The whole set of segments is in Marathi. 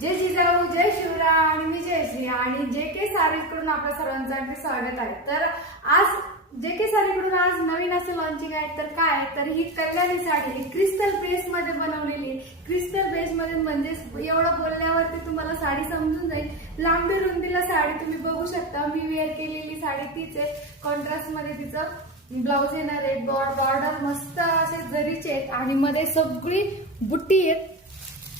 जय जिजाऊ, जय शिवराय आणि मी जयश्री आणि जे के सारीज कडून आपल्या सर्वांचं अगदी स्वागत आहे। तर आज जे के सारी कडून आज नवीन असं लॉन्चिंग आहे। तर काय तर ही कल्याणी साडी क्रिस्टल बेस मध्ये बनवलेली। क्रिस्टल बेस मध्ये म्हणजे एवढं बोलण्यावरती तुम्हाला साडी समजून जाईल। लांबी रुंदीला साडी तुम्ही बघू शकता। मी वेअर केलेली साडी तीच आहे। कॉन्ट्रास्ट मध्ये तिचं ब्लाउज येणार आहे। बॉर्डर मस्त असे जरीचे आहेत आणि मध्ये सगळी बुट्टी आहेत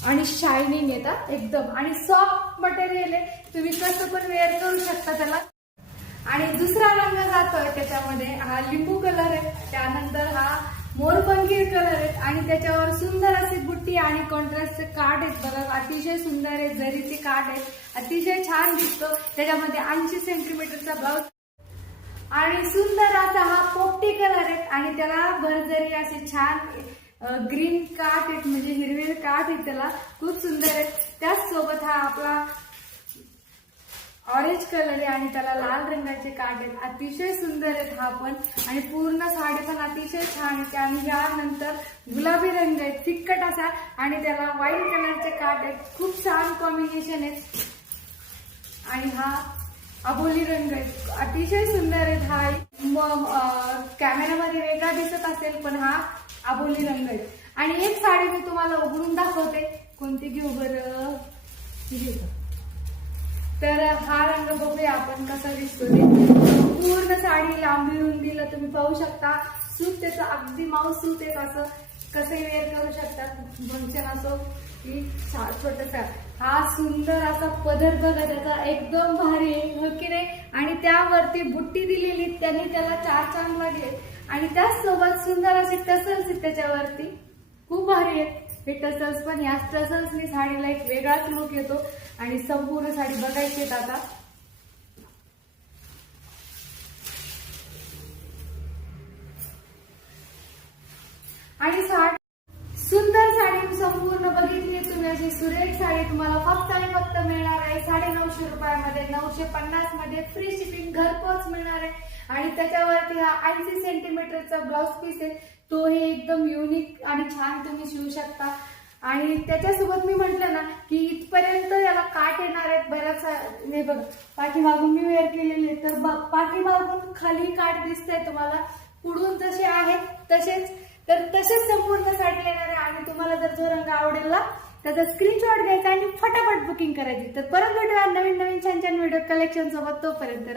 आणि शायनिंग येतात एकदम आणि सॉफ्ट मटेरियल आहे। तुम्ही कसं पण वेअर करू शकता त्याला। आणि दुसरा रंग जातोय त्याच्यामध्ये हा लिंबू कलर आहे। त्यानंतर हा मोरपंखी कलर आहे आणि त्याच्यावर सुंदर अशी बुट्टी आणि कॉन्ट्रास्टचे काठ आहेत बघा। अतिशय सुंदर आहे, जरीचे काठ आहेत, अतिशय छान दिसतो। त्याच्यामध्ये 80 सेंटीमीटरचा ब्लाउज आणि सुंदर असा हा पोपटी कलर आहे आणि त्याला भरजरी असे छान ग्रीन काठ आहेत, म्हणजे हिरवे काठ आहेत, त्याला खूप सुंदर आहे। त्याच सोबत हा आपला ऑरेंज कलर आहे आणि त्याला लाल रंगाचे काठ आहेत, अतिशय सुंदर आहेत हा पण। आणि पूर्ण साडी पण अतिशय छान आहे। आणि यानंतर गुलाबी रंग आहे फिक्कट असा आणि त्याला व्हाईट कलरचे काठ आहेत, खूप छान कॉम्बिनेशन आहे। आणि हा अबोली रंग आहे, अतिशय सुंदर आहे। हा कॅमेरामध्ये वेगळा दिसत असेल पण हा अबोली रंग आहे। आणि एक साडी मी तुम्हाला उघडून दाखवते, कोणती घेऊ बरं। तर हा रंग बघूया आपण कसा दिसतो ते। पूर्ण साडी लांबी रुंदीला तुम्ही पाहू शकता। सूत त्याचं अगदी माऊस सूत आहे, असं कसंही वेअर करू शकतात, फंक्शन असो की छोटसा। हा सुंदर असा पदर बघा त्याचा एकदम भारी आहे, हो की नाही। आणि त्यावरती बुट्टी दिलेली, त्यांनी त्याला 4 चांद लागले आणि त्याचसोबत सुंदर असे टसल्स आहेत त्याच्यावरती, खूप भारी आहेत हे टसल्स पण। या टसल्सनी साडीला एक वेगळाच लुक येतो आणि संपूर्ण साडी बघायची आहेत आता। आणि सुंदर साडी संपूर्ण बघितली तुम्ही, अशी सुरेख साडी तुम्हाला फक्त आणि फक्त मिळणार आहे 950 रुपयामध्ये। 950 मध्ये फ्री शिपिंग घरपोच मिळणार आहे। आणि त्याच्यावरती हा 80 सेंटीमीटरचा ब्लाउज पीस आहे, तो हे एकदम युनिक आणि छान तुम्ही शिवू शकता। आणि त्याच्यासोबत मी म्हटलं ना की इथपर्यंत याला काठ येणार आहेत बऱ्याच। हे बघ पाठीमागून मी वेअर केलेले, तर पाठीमागून खाली काठ दिसतंय तुम्हाला, पुढून जसे आहेत तसेच, तर तसेच संपूर्ण साडी येणार आहे। आणि तुम्हाला जर जो रंग आवडेल ना त्याचा स्क्रीनशॉट घ्यायचा आणि फटाफट बुकिंग करायची। तर परत भेटूया नवीन छान छान व्हिडिओ कलेक्शन सोबत, तोपर्यंत